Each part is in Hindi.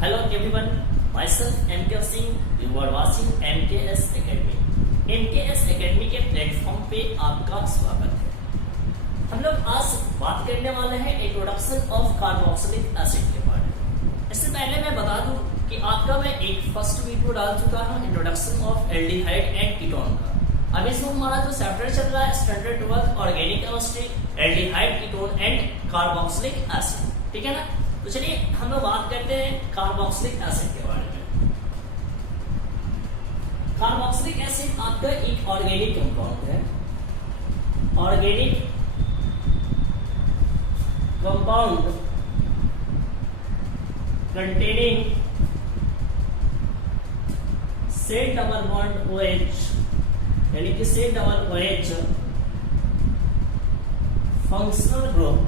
Hello everyone, myself MK Singh. You are watching MKS Academy. MKS Academy के प्लेटफॉर्म पे आपका स्वागत है। हम लोग आज बात करने वाले हैं इंट्रोडक्शन ऑफ कार्बोक्सिलिक एसिड के बारे में। इससे पहले मैं बता दूं कि आपका मैं एक फर्स्ट वीडियो डाल चुका हूं introduction of aldehyde and ketone का। अब इसमें हमारा जो चैप्टर चल रहा है standard 12 organic chemistry, aldehyde, ketone and carboxylic acid, ठीक है ना। तो चलिए हम लोग बात करते हैं कार्बोक्सिलिक एसिड के बारे में। कार्बोक्सिलिक एसिड आपका एक ऑर्गेनिक कंपाउंड है। ऑर्गेनिक कंपाउंड कंटेनिंग से डबल बॉन्ड OH, यानी कि से double OH functional group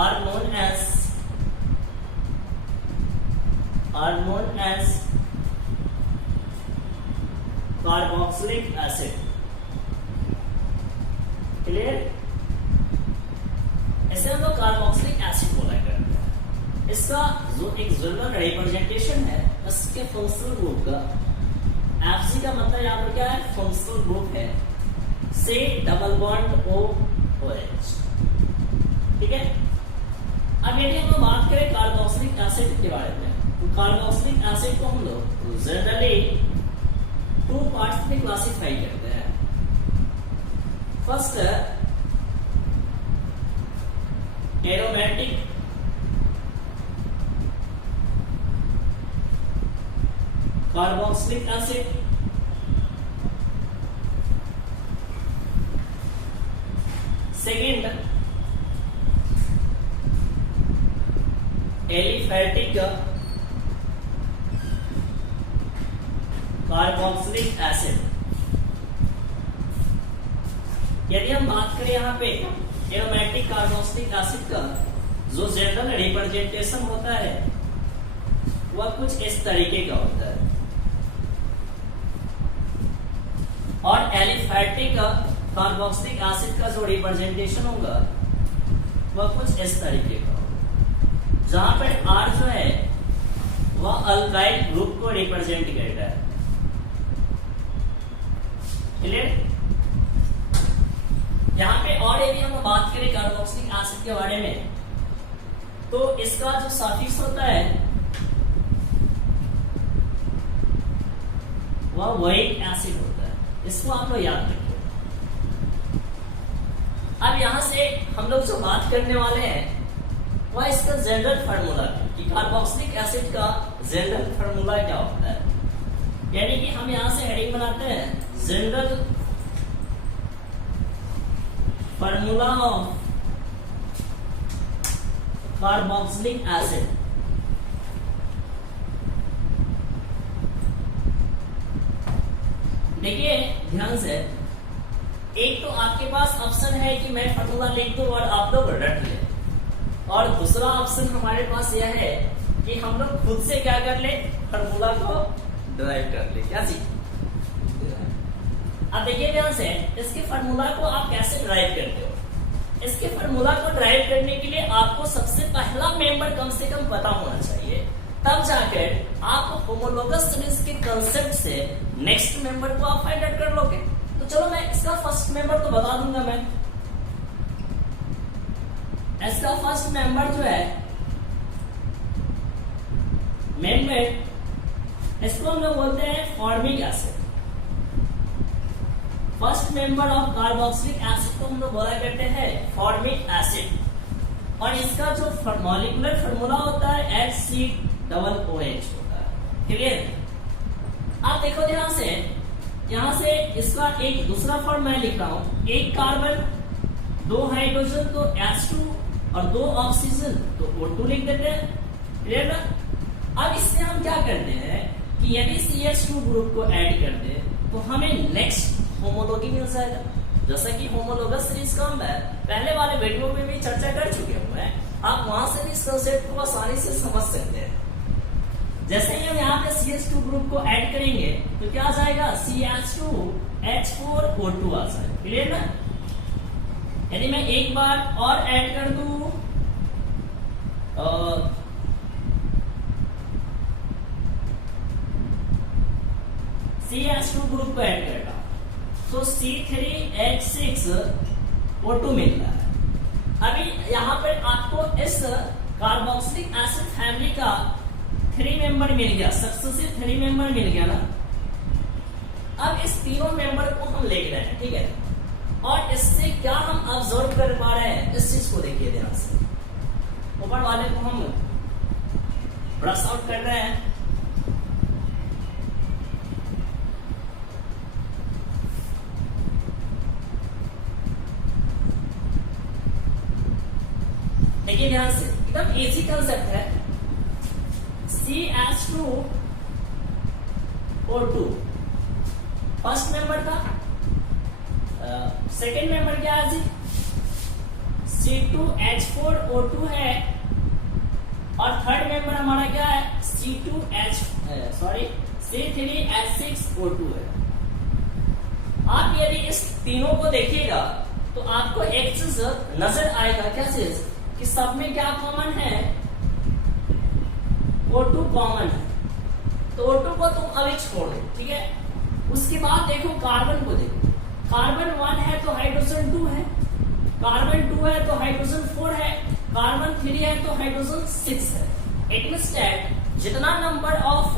are known as carboxylic acid. Clear? ऐसे हम लोग कार्बोक्सिलिक एसिड बोला करते हैं। इसका जो एक जनरल रिप्रेजेंटेशन है उसके फंक्शनल ग्रुप का, एफसी का मतलब यहाँ पर क्या है, फंक्शनल ग्रुप है, से डबल बॉन्ड OH, ठीक है। अब यदि हम लोग बात करें कार्बोक्सिलिक एसिड के बारे में, तो कार्बोक्सिलिक एसिड को हम लोग जनरली 2 पार्ट्स में क्लासिफाई करते हैं। First aromatic carboxylic acid, second aliphatic carboxylic acid. यदि हम बात करें यहाँ पे एरोमेटिक कार्बोक्सिलिक एसिड का जो जनरल रिप्रेजेंटेशन होता है वह कुछ इस तरीके का होता है, और एलिफैटिक कार्बोक्सिलिक एसिड का जो रिप्रेजेंटेशन होगा वह कुछ इस तरीके का होगा, जहां पर R जो है वह अल्काइल ग्रुप को रिप्रेजेंट करता है। क्लियर? यहाँ पे और यदि हम बात करें कार्बोक्सिलिक एसिड के बारे में, तो इसका जो सफिक्स होता है वह वोइक एसिड होता है। इसको आप लोग याद रखिए। अब यहां से हम लोग जो बात करने वाले हैं वह इसका जनरल फार्मूला है कि कार्बोक्सिलिक एसिड का जनरल फार्मूला क्या होता है। यानी कि हम यहां से हेडिंग बनाते हैं general formula of carboxylic acid. देखिए ध्यान से, एक तो आपके पास ऑप्शन है कि मैं फार्मूला लिख दूं और आप लोग रट ले, और दूसरा ऑप्शन हमारे पास यह है कि हम लोग खुद से क्या कर ले, फार्मूला को ड्राइव कर ले। क्या चीज? अब देखिए ध्यान से, इसके फार्मूला को आप कैसे ड्राइव करते हो। इसके फार्मूला को ड्राइव करने के लिए आपको सबसे पहला मेंबर कम से कम पता होना चाहिए, तब जाकर आप होमोलोगस सीरीज के कंसेप्ट से नेक्स्ट मेंबर को आप फाइंड आउट कर लोगे। तो चलो मैं इसका फर्स्ट मेंबर तो बता दूंगा। मैं इसका फर्स्ट मेंबर जो है इसको हम लोग बोलते हैं formic acid. First member of carboxylic acid को हम लोग बोला करते हैं फॉर्मिक एसिड, और इसका जो मॉलिक्यूलर फार्मूला होता है HCOOH होता है। क्लियर? आप देखो ध्यान से, यहां से इसका एक दूसरा फॉर्म मैं लिख रहा हूं, एक कार्बन, 2 हाइड्रोजन तो H2 और 2 ऑक्सीजन तो O2 लिख देते हैं। क्लियर ना? अब इससे हम क्या करते हैं कि यदि CH2 ग्रुप को ऐड कर दे तो हमें नेक्स्ट होमोलॉगी मिल जाएगा। जैसा कि होमोलोगस सीरीज का हम पहले वाले वीडियो में भी चर्चा कर चुके हुए हैं, आप वहां से भी इस कंसेप्ट को आसानी से समझ सकते हैं। जैसे ही हम यहाँ पे CH2 ग्रुप को ऐड करेंगे तो क्या आ जाएगा, CH2H4O2 आ जाएगा। क्लियर ना? यदि मैं एक बार और ऐड कर दूं CH2 ग्रुप को ऐड कर रहा हूं तो C3H6O2 मिल रहा है। अभी यहाँ पर आपको इस कार्बोक्सिलिक एसिड फैमिली का 3 मेंबर मिल गया, सक्सेसिव 3 मेंबर मिल गया ना। अब इस तीनों मेंबर को हम लिख रहे हैं, ठीक है। और इससे क्या हम ऑब्जर्व कर पा रहे हैं, इस चीज को देखिए ध्यान से। ऊपर वाले को हम ब्रश आउट कर रहे हैं। देखिए ध्यान से, एकदम इजी कंसेप्ट है। CH2O2 फर्स्ट मेंबर था, सेकेंड मेंबर क्या है जी, C2H4O2 है, और थर्ड मेंबर हमारा क्या है, C3H6O2 है। आप यदि इस तीनों को देखिएगा तो आपको एक चीज नजर आएगा, क्या चीज, कि सब में क्या कॉमन है, O2 कॉमन है। तो O2 को तुम अभी छोड़ दो, ठीक है। उसके बाद देखो कार्बन को देखो, कार्बन 1 है तो हाइड्रोजन 2 है, कार्बन 2 है तो हाइड्रोजन 4 है, कार्बन 3 है तो हाइड्रोजन 6 है। इट मींस दैट जितना नंबर ऑफ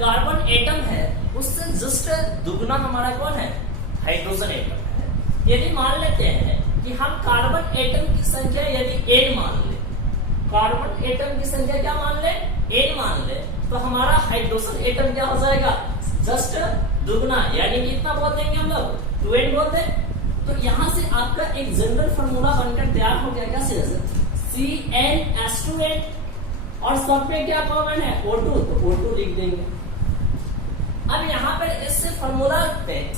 कार्बन एटम है उससे जस्ट दुगना हमारा कौन है, हाइड्रोजन एटम है। यदि मान लेते हैं कि हम कार्बन एटम की संख्या यदि n मान ले, कार्बन एटम की संख्या क्या मान ले, n मान ले, तो हमारा हाइड्रोजन एटम क्या हो जाएगा, जस्ट दुगना, यानी कि कितना बोल देंगे हम लोग, 2n बोल दें। तो यहां से आपका एक जनरल फॉर्मूला बनकर तैयार हो गया, क्या CnH2n, और सब में क्या कॉमन है, O2, तो O2 लिख देंगे। अब यहाँ पर इस फॉर्मूला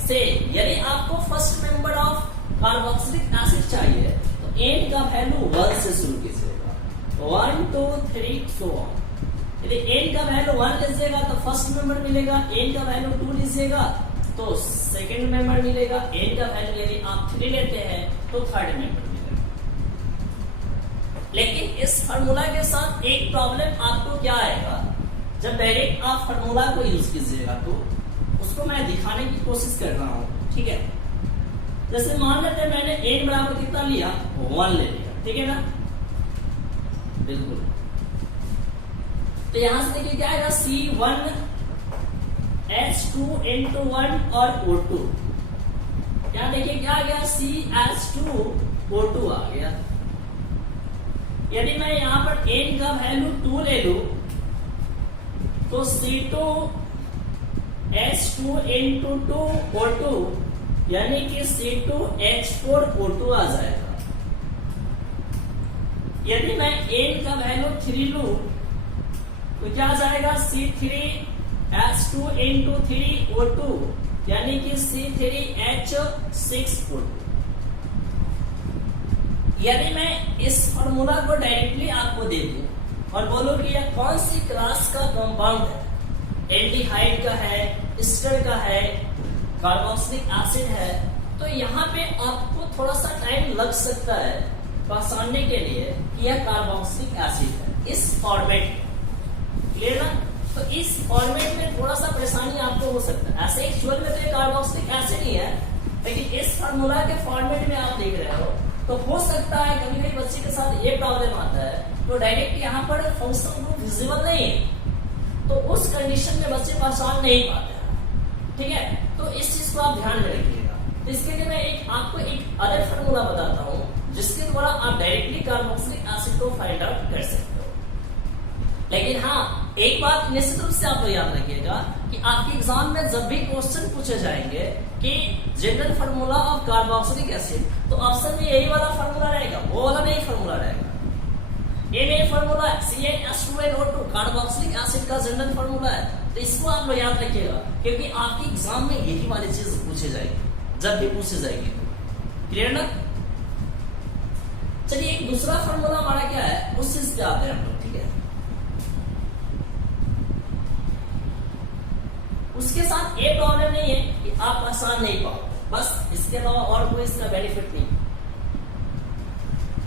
से यदि आपको first member of carboxylic acid चाहिए तो n का वैल्यू 1 से शुरू कीजिएगा, 1 2 3 सो ऑन। यदि n का वैल्यू 1 लीजिएगा तो फर्स्ट मेंबर मिलेगा, n का वैल्यू 2 लीजिएगा तो सेकंड मेंबर मिलेगा, n का वैल्यू यदि आप 3 लेते हैं तो थर्ड मेंबर मिलेगा। लेकिन इस फार्मूला के साथ एक प्रॉब्लम आपको क्या आएगा, जब डायरेक्ट आप फार्मूला को यूज कीजिएगा तो उसको मैं दिखाने की कोशिश कर रहा हूं, ठीक है। जैसे मान लेते हैं मैंने n बराबर कितना लिया, 1 ले लिया, ठीक है ना, बिल्कुल। तो यहां से देखिए क्या आएगा, C1H2N1 और O2, क्या देखिए क्या आ गया, CH2O2 आ गया। यदि मैं यहां पर n का वैल्यू 2 ले लू तो C2H2N2O2 यानी कि C2H4O2 आ जाएगा। यदि मैं n का वैल्यू 3 लू तो क्या आ जाएगा, C3H2N2O2 यानी कि C3H6O2। यदि मैं इस फॉर्मूला को डायरेक्टली आपको दे दूं और बोलो कि यह कौन सी क्लास का कंपाउंड है, एल्डिहाइड का है, एस्टर का है, कार्बोक्सिलिक एसिड है, तो यहाँ पे आपको थोड़ा सा टाइम लग सकता है पहचानने के लिए कि यह कार्बोक्सिलिक एसिड है इस फॉर्मेट में। क्लियर ना? तो इस फॉर्मेट में थोड़ा सा परेशानी आपको हो सकता है। ऐसे एक्चुअल में तो ये कार्बोक्सिलिक एसिड ही है, लेकिन इस फार्मूला के फॉर्मेट में आप देख रहे हो तो हो सकता है कभी कभी बच्चे के साथ ये प्रॉब्लम आता है, तो डायरेक्ट यहाँ पर फंक्शन ग्रुप विजिबल नहीं है, तो उस कंडीशन में बच्चे पहचान नहीं पाते हैं, ठीक है। तो इस चीज को आप ध्यान में रखिएगा। तो इसके लिए मैं आपको एक अदर फार्मूला बताता हूँ जिसके द्वारा आप डायरेक्टली कार्बोक्सिलिक एसिड को फाइंड आउट कर सकते हो। लेकिन हाँ, एक बात निश्चित रूप से आप याद रखिएगा कि आपके एग्जाम में जब भी क्वेश्चन पूछे जाएंगे कि general formula of carboxylic acid, तो ऑप्शन में यही वाला फार्मूला रहेगा, वो वाला नहीं फार्मूला रहेगा। ये नहीं फार्मूला है, CnH2NO2 कार्बोक्सिलिक एसिड का जनरल फार्मूला है। तो इसको आप लोग याद रखिएगा क्योंकि आपके एग्जाम में यही वाली चीज पूछे जाएगी जब भी पूछे जाएगी। क्लियर ना? चलिए एक दूसरा फार्मूला हमारा क्या है, उस चीज पे आते हैं हम लोग, ठीक है। उसके साथ ये प्रॉब्लम नहीं है कि आप आसान नहीं पाओ, बस इसके अलावा और कोई इसका बेनिफिट नहीं।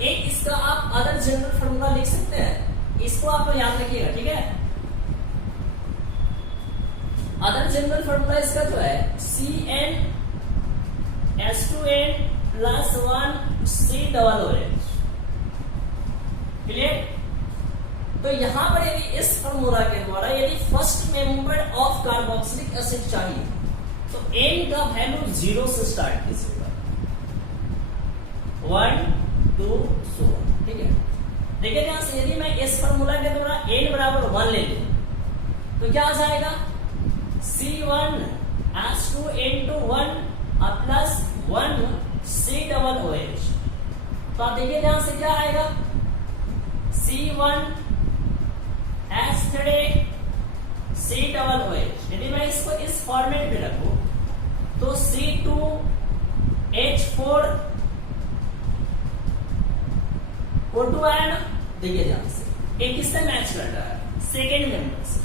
एक इसका आप अदर जनरल फॉर्मूला लिख सकते हैं, इसको आप याद रखिएगा, ठीक है। अदर जनरल फॉर्मूला इसका जो है CnH2n प्लस 1 COOH, क्लियर। तो यहां पर यदि इस फॉर्मूला के द्वारा यदि first member of carboxylic acid चाहिए तो N का वैल्यू 0 से स्टार्ट कीजिएगा, 1 2 so ठीक है। देखिए यहां से यदि मैं इस फॉर्मूला के द्वारा N बराबर 1 ले लूं तो क्या आ जाएगा C1H2N1 प्लस 1 COOH। तो आप देखिए यहां से क्या आएगा C1H3 COOH। यदि मैं इसको इस फॉर्मेट में रखूं तो C2H4 O2 आया ना। देखिए ध्यान से एक किससे मैच कर रहा है, सेकेंड मेंबर से।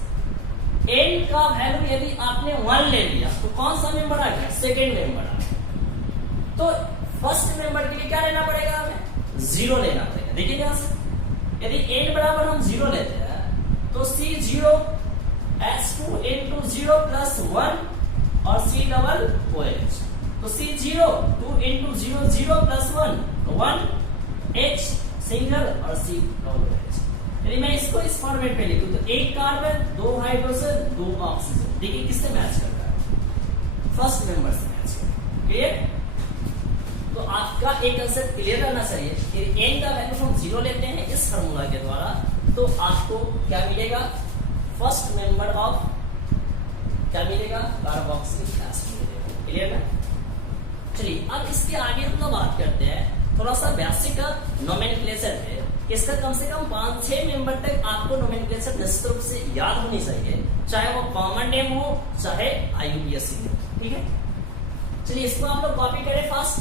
N का वैल्यू यदि आपने 1 ले लिया तो कौन सा मेंबर आ गया, सेकेंड मेंबर आ गया। तो फर्स्ट मेंबर के लिए क्या लेना पड़ेगा, हमें 0 लेना पड़ेगा। देखिए ध्यान से यदि N बराबर हम 0 लेते हैं तो C0H2N20 प्लस 1 और COOH। तो C0 2 into 0 0 प्लस 1 तो 1 H सिंगल और COOH। यदि मैं इसको इस फॉर्मेट में लिखूं तो एक कार्बन 2 हाइड्रोजन 2 ऑक्सीजन। देखिए किससे मैच कर रहा है, फर्स्ट मेंबर से मैच कर रहा है, क्लियर। तो आपका एक कंसेप्ट क्लियर रहना चाहिए कि N का वैल्यू हम 0 लेते हैं इस फार्मूला के द्वारा तो आपको क्या मिलेगा, फर्स्ट मेंबर ऑफ क्या मिलेगा, कार्बोक्सिलिक एसिड मिलेगा, क्लियर ना। चलिए अब इसके आगे हम लोग बात करते हैं थोड़ा सा बेसिक नोमेनक्लेचर पे। इसका कम से कम 5-6 मेंबर तक आपको नोमेनक्लेचर निश्चित रूप से याद होनी चाहिए, चाहे वो कॉमन नेम हो चाहे IUPAC हो, ठीक है। चलिए इसको आप लोग कॉपी करें फास्ट।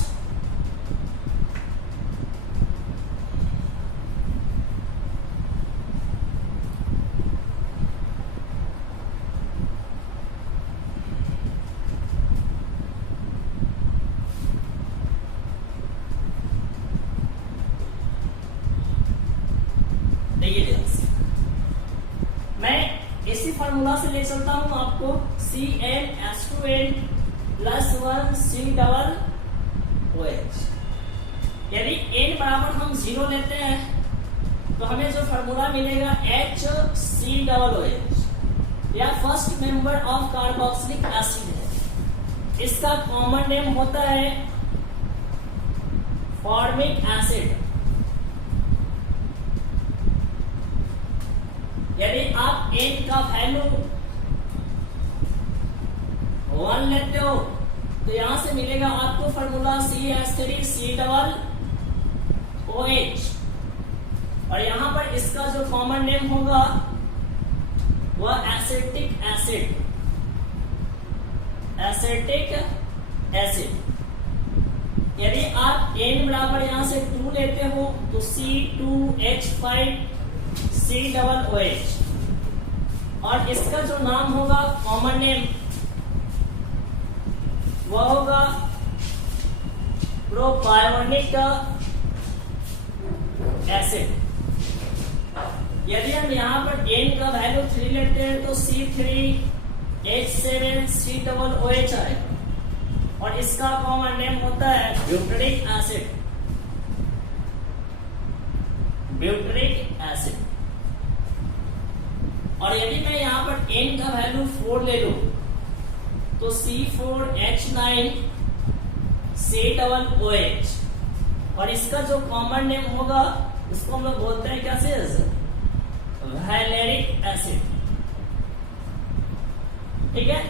मैं इसी फार्मूला से ले चलता हूं आपको CnH2n प्लस 1 COOH। यदि N बराबर हम 0 लेते हैं तो हमें जो फार्मूला मिलेगा HCOOH या first member of carboxylic acid है। इसका कॉमन नेम होता है फॉर्मिक एसिड। यदि आप N का वैल्यू 1 लेते हो तो यहां से मिलेगा आपको फॉर्मूला CH3COOH और यहां पर इसका जो कॉमन नेम होगा वह एसिटिक एसिड, एसिटिक एसिड। यदि आप N बराबर यहां से 2 लेते हो तो C2H5COOH और इसका जो नाम होगा कॉमन नेम वह होगा प्रोपायोनिक एसिड। यदि हम यहां पर N का वैल्यू 3 लेते हैं तो C3H7COOH आएगा और इसका कॉमन नेम होता है ब्यूटरिक एसिड, ब्यूटरिक एसिड। और यदि मैं यहां पर N का वैल्यू 4 ले लूं तो C4H9COOH और इसका जो कॉमन नेम होगा उसको हम लोग बोलते हैं क्या से, वैलेरिक एसिड, ठीक है।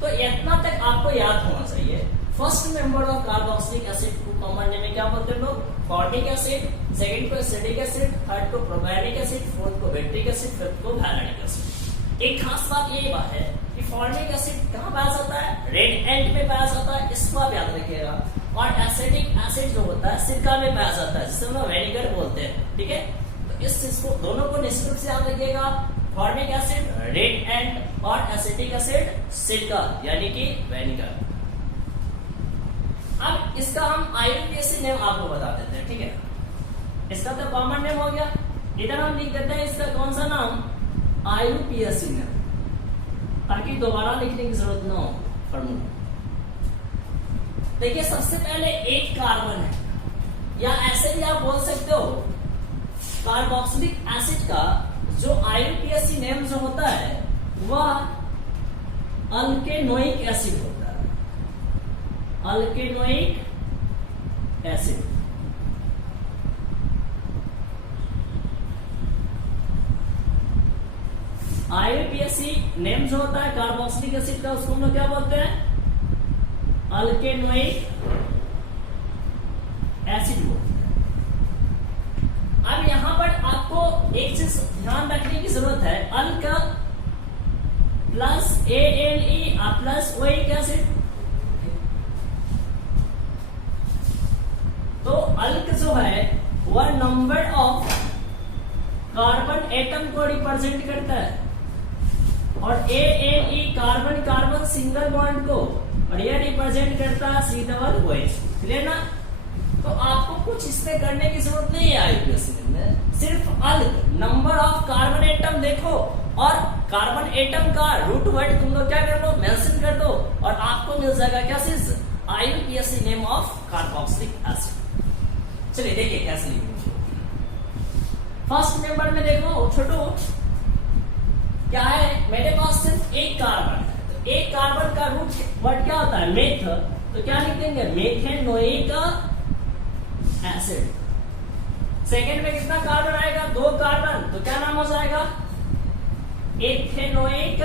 तो इतना तक आपको याद होना चाहिए। First member of carboxylic acid को कॉमन नेम में क्या बोलते हैं लोग, फॉर्मिक एसिड, सेकंड को एसिडिक एसिड, थर्ड को प्रोपायोनिक एसिड, फोर्थ को बैक्टीरिक एसिड, फिफ्थ को वैलेरिक एसिड। एक खास बात ये बात है कि फॉर्मिक एसिड कहां पाया जाता है, रेड एंड में पाया जाता है, इसको आप याद रखिएगा। और एसिडिक एसिड जो होता है सिरका में पाया जाता है जिसे हम वेनिगर बोलते हैं, ठीक है। तो इस चीज को दोनों को निश्चित रूप से याद रखिएगा। फॉर्मिक एसिड रेड एंड और एसिटिक एसिड सिरका यानी कि विनेगर। अब इसका हम IUPAC नेम आपको बता देते हैं, ठीक है। इसका तो कॉमन नेम हो गया, इधर हम लिख देते हैं इसका कौन सा नाम, IUPAC नेम, ताकि दोबारा लिखने की जरूरत ना हो फॉर्मूला। देखिए सबसे पहले एक कार्बन है, या ऐसे भी आप बोल सकते हो कार्बोक्सिलिक एसिड का जो IUPAC नेम जो होता है वह अल्केनोइक एसिड होता है, अल्केनोइक एसिड। IUPAC नेम जो होता है कार्बोक्सिलिक एसिड का उसको हम लोग क्या बोलते हैं, अल्केनोइक एसिड बोलते हैं। अब यहां पर आपको एक चीज ध्यान रखने की जरूरत है, alk plus ALE plus oic acid. तो अल्क जो है वह नंबर ऑफ कार्बन एटम को रिप्रेजेंट करता है, और ALE carbon carbon single bond को, और यह रिप्रेजेंट करता है C+OH। क्लियर ना? तो आपको कुछ इससे करने की जरूरत नहीं है IUPAC में, सिर्फ अल्क नंबर ऑफ कार्बन एटम देखो और कार्बन एटम का रूट वर्ड तुम लोग क्या कर लो, मेंशन कर दो, और आपको मिल जाएगा क्या चीज, IUPAC name of carboxylic acid. चलिए देखिए कैसे लिखेंगे। फर्स्ट नंबर में देखो छोटू क्या है, मेरे पास सिर्फ एक कार्बन है, तो एक कार्बन का रूट वर्ड क्या होता है, मेथ, तो क्या लिख देंगे, मेथेनोइक एसिड। सेकेंड में कितना कार्बन आएगा, दो कार्बन, तो क्या नाम हो जाएगा, एथेनोइक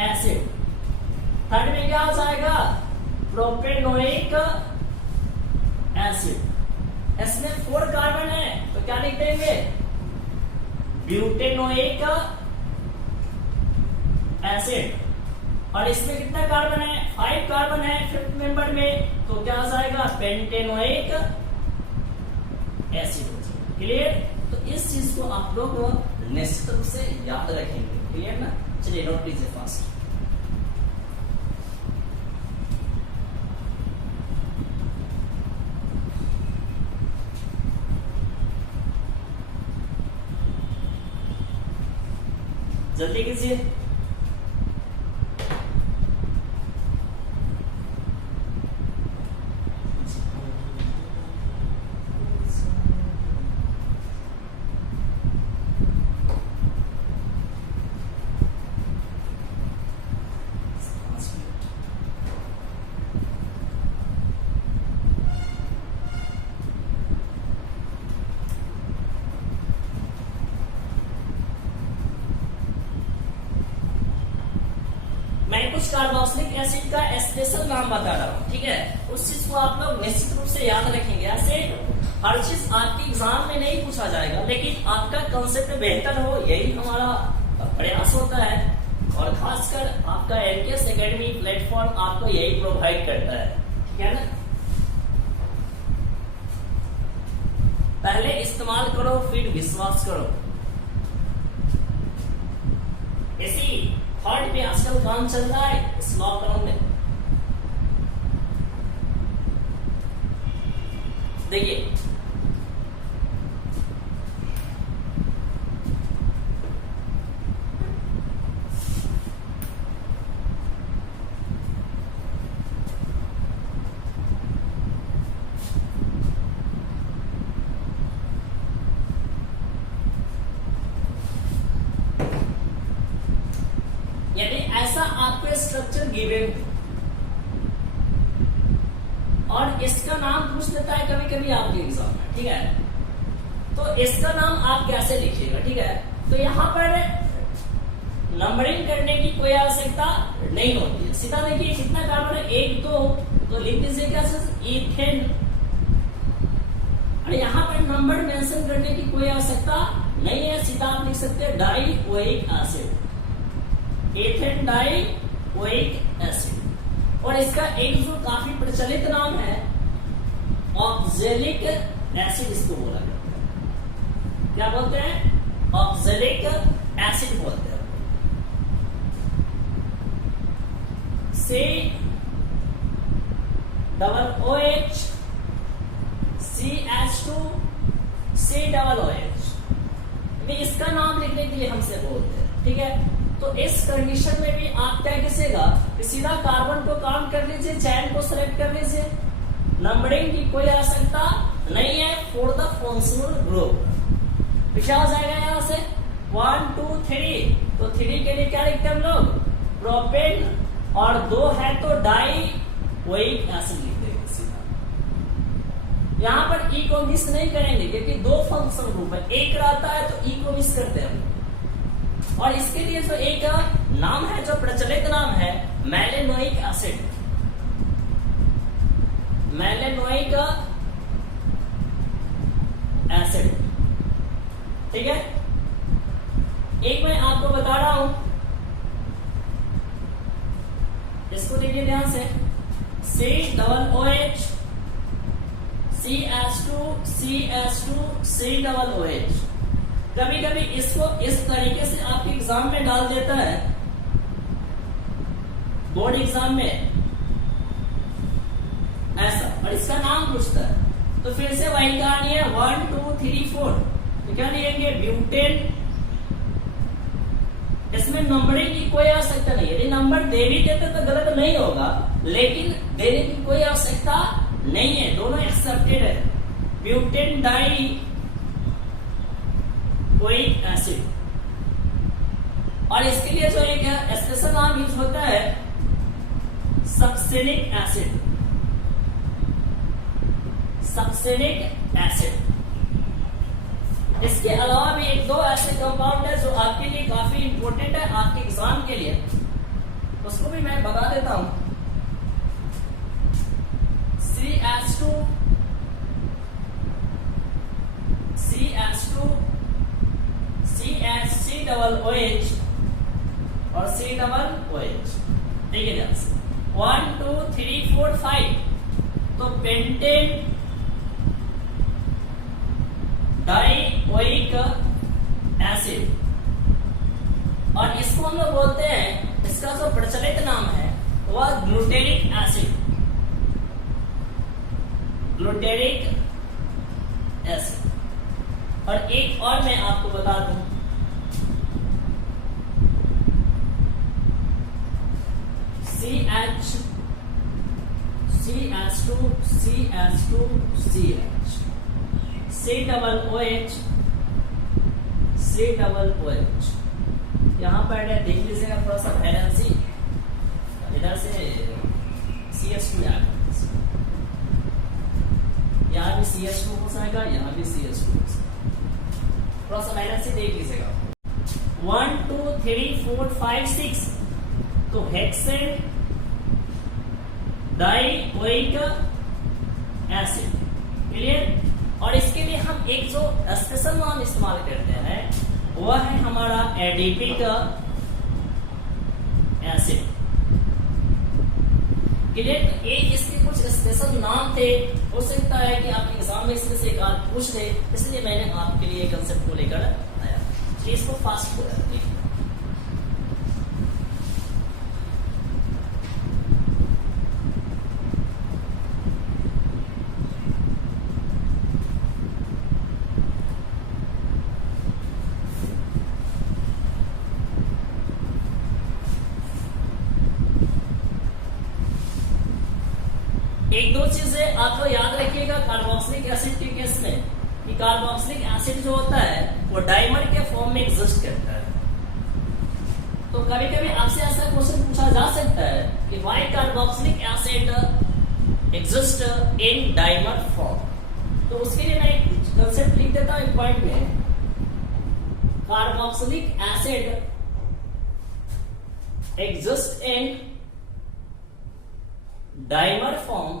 एसिड। थर्ड में क्या हो जाएगा, प्रोपेनोइक एसिड। इसमें 4 कार्बन है तो क्या लिख देंगे, ब्यूटेनोइक एसिड। और इसमें कितना कार्बन है, 5 कार्बन है फिफ्थ मेंबर में, तो क्या आ जाएगा, पेंटेनोइक एसिड। क्लियर? तो इस चीज को आप लोग निश्चित रूप से याद रखेंगे। क्लियर ना? चलिए नोट कीजिए फास्ट। जल्दी कीजिए। मैं कुछ कार्बोक्सिलिक एसिड का स्पेशल नाम बता रहा हूँ, ठीक है, उस चीज को आप लोग निश्चित रूप से याद रखेंगे। ऐसे हर चीज आपके एग्जाम में नहीं पूछा जाएगा, लेकिन आपका कंसेप्ट बेहतर हो यही हमारा प्रयास होता है, और खासकर आपका एनकेएस एकेडमी प्लेटफॉर्म आपको यही प्रोवाइड करता है, ठीक है ना। पहले इस्तेमाल करो फिर विश्वास करो। इसी थर्ड पे आजकल काम चल रहा है इस लॉकडाउन में। देखिए यदि ऐसा आपको स्ट्रक्चर गिवन और इसका नाम पूछ लेता है कभी कभी आपके एग्जाम में, ठीक है, तो इसका नाम आप कैसे लिखिएगा, ठीक है। तो यहाँ पर नंबरिंग करने की कोई आवश्यकता नहीं होती है, सीधा देखिए कितना कार्बन है, 1 2, तो लिख दीजिए क्या, इथेन। और यहाँ पर नंबर मेंशन करने की कोई आवश्यकता नहीं है, सीधा आप लिख सकते हैं dioic acid, ethane dioic acid. और इसका एक जो काफी प्रचलित नाम है ऑक्जेलिक एसिड, इसको बोला जाता है। क्या बोलते हैं, ऑक्सैलिक एसिड बोलते हैं। C double OH CH2 C double OH, इसका नाम लिखने के लिए हमसे बोलते हैं, ठीक है। तो इस कंडीशन में भी आप क्या कीजिएगा कि सीधा कार्बन को काउंट कर लीजिए, चैन को सेलेक्ट कर लीजिए, नंबरिंग की कोई आवश्यकता नहीं है फॉर द फंक्शनल ग्रुप। पिछा हो जाएगा यहां से 1 2 3, तो 3 के लिए क्या लिखते हैं हम लोग, प्रोपेन, और 2 है तो डाई ओइक एसिड लिख देंगे सीधा। यहां पर ई को मिस नहीं करेंगे क्योंकि 2 फंक्शनल ग्रुप है, एक रहता है तो ई को मिस करते हैं। और इसके लिए जो एक नाम है, जो प्रचलित नाम है, मैलेनोइक एसिड, मैलेनोइक एसिड, ठीक है। एक मैं आपको बता रहा हूं, इसको देखिए ध्यान से, C double OH CH2 CH2 C double OH। कभी कभी इसको इस तरीके से आपके एग्जाम में डाल देता है, बोर्ड एग्जाम में ऐसा, और इसका नाम पूछता है, तो फिर से वही कहानी है 1 2 3 4, तो क्या लिखेंगे, ब्यूटेन। इसमें नंबरिंग की कोई आवश्यकता नहीं है, यदि नंबर दे भी देते तो गलत नहीं होगा, लेकिन देने की कोई आवश्यकता नहीं है, दोनों एक्सेप्टेड है। ब्यूटेन डाई ओइक एसिड, और इसके लिए जो एक स्पेशल नाम यूज होता है, सक्सेनिक एसिड, सक्सेनिक एसिड। इसके अलावा भी 1-2 ऐसे कंपाउंड है जो आपके लिए काफी इंपॉर्टेंट है आपके एग्जाम के लिए, उसको भी मैं बता देता हूं। CH2 CH C double OH और C डबल OH, ठीक है ध्यान से। 1 2 3 4 5, तो पेंटेन डाइओइक एसिड, और इसको हम लोग बोलते हैं, इसका जो प्रचलित नाम है वह ग्लूटेरिक एसिड, ग्लूटेरिक एसिड। और एक और मैं आपको बता दूं, CH2 CH, C double OH C double OH। यहाँ पर देख लीजिएगा थोड़ा सा बैलेंसी, इधर से CH2 यहाँ भी CH2 हो जाएगा, यहाँ भी CH2 हो जाएगा, थोड़ा सा बैलेंसी देख लीजिएगा। 1 2 3 4 5 6, तो हेक्सेन डाइओइक एसिड, क्लियर। और इसके लिए हम एक जो स्पेशल नाम इस्तेमाल करते हैं वह है हमारा एडिपिक एसिड, क्लियर। एक इसके कुछ स्पेशल नाम थे, हो सकता है कि आपके एग्जाम में इसमें से एक आध पूछ ले, इसलिए मैंने आपके लिए कंसेप्ट को लेकर आया। इसको फास्ट हो जाए। एक दो चीजें आपको याद रखिएगा कार्बोक्सिलिक एसिड के केस में, कि कार्बोक्सिलिक एसिड जो होता है वो डाइमर के फॉर्म में एग्जिस्ट करता है। तो कभी कभी आपसे ऐसा क्वेश्चन पूछा जा सकता है कि why carboxylic acid exist in dimer form. तो उसके लिए मैं एक कंसेप्ट लिख देता हूं एक पॉइंट में, carboxylic acid exist in dimer form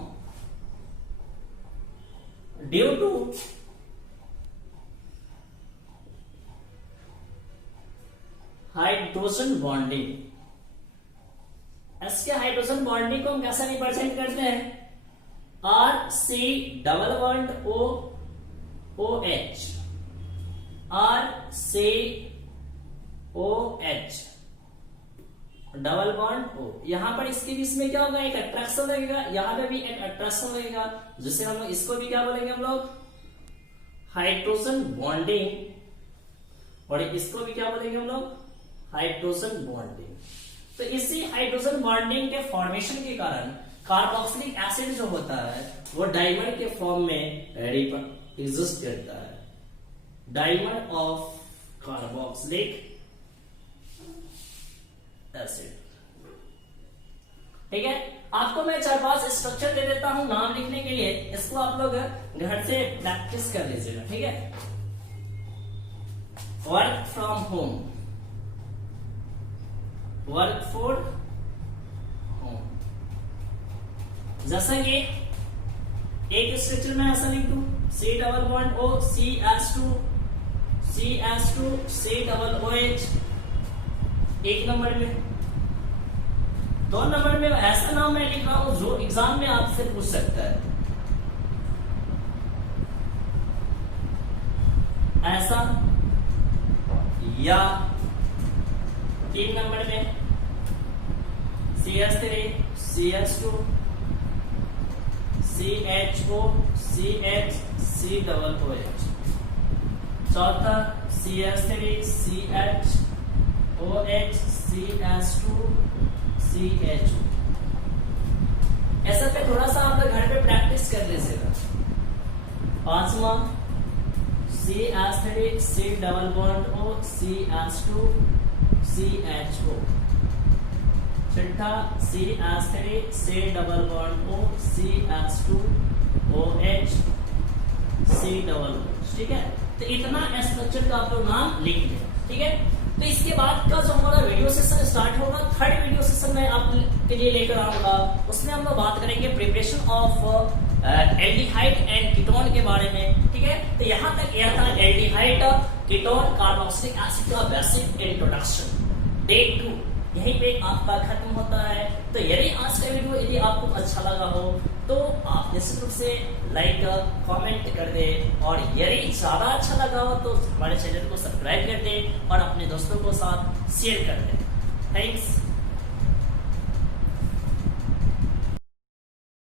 due to hydrogen bonding. इसके हाइड्रोजन बॉन्डिंग को हम कैसे रिप्रेजेंट करते हैं, R C double bond O OH, RCOH double bond O। यहां पर इसके बीच में क्या होगा, एक अट्रैक्शन लगेगा, यहां पे भी एक अट्रैक्शन लगेगा, जिससे हम लोग इसको भी क्या बोलेंगे हम लोग, हाइड्रोजन बॉन्डिंग, और इसको भी क्या बोलेंगे हम लोग, हाइड्रोजन बॉन्डिंग। तो इसी हाइड्रोजन बॉन्डिंग के फॉर्मेशन के कारण कार्बोक्सिलिक एसिड जो होता है वो डायमंड के फॉर्म में एग्जिस्ट करता है, डायमंड ऑफ कार्बोक्सिलिक एसिड। ठीक है, आपको मैं 4-5 स्ट्रक्चर दे देता हूं नाम लिखने के लिए, इसको आप लोग घर से प्रैक्टिस कर लीजिएगा। ठीक है, work from home, work for home. जैसा कि एक स्ट्रक्चर में ऐसा लिख दूं, C double bond O CH2 C double OH, एक नंबर में। 2 नंबर में ऐसा नाम मैं लिख रहा हूं जो एग्जाम में आपसे पूछ सकता है, ऐसा, या 3 नंबर में CH3 CH2 CHO CH C double OH। चौथा CH3 CH OH CH2 CHO। ऐसा पे थोड़ा सा आप लोग घर पे प्रैक्टिस कर लीजिएगा। 5वां CH3 C double bond O CH2 CHO। 6ठा CH3 C double bond O CH2 OH C double OH। ठीक है, तो इतना स्ट्रक्चर का आप लोग नाम लिख लें। ठीक है, तो इसके बाद का जो हमारा वीडियो सेशन स्टार्ट होगा, थर्ड वीडियो सेशन में आपके लिए लेकर आऊंगा, उसमें हम लोग बात करेंगे preparation of aldehyde and ketone के बारे में। ठीक है, तो यहाँ तक यह था एल्डिहाइड कीटोन कार्बोक्सिलिक एसिड का बेसिक इंट्रोडक्शन। डे 2 यहीं पे आपका खत्म होता है। तो यदि आज का वीडियो यदि आपको अच्छा लगा हो तो आप निश्चित रूप से लाइक कमेंट कर दे, और यदि ज्यादा अच्छा लगा हो तो हमारे चैनल को सब्सक्राइब कर दे और अपने दोस्तों को साथ शेयर कर दे। थैंक्स।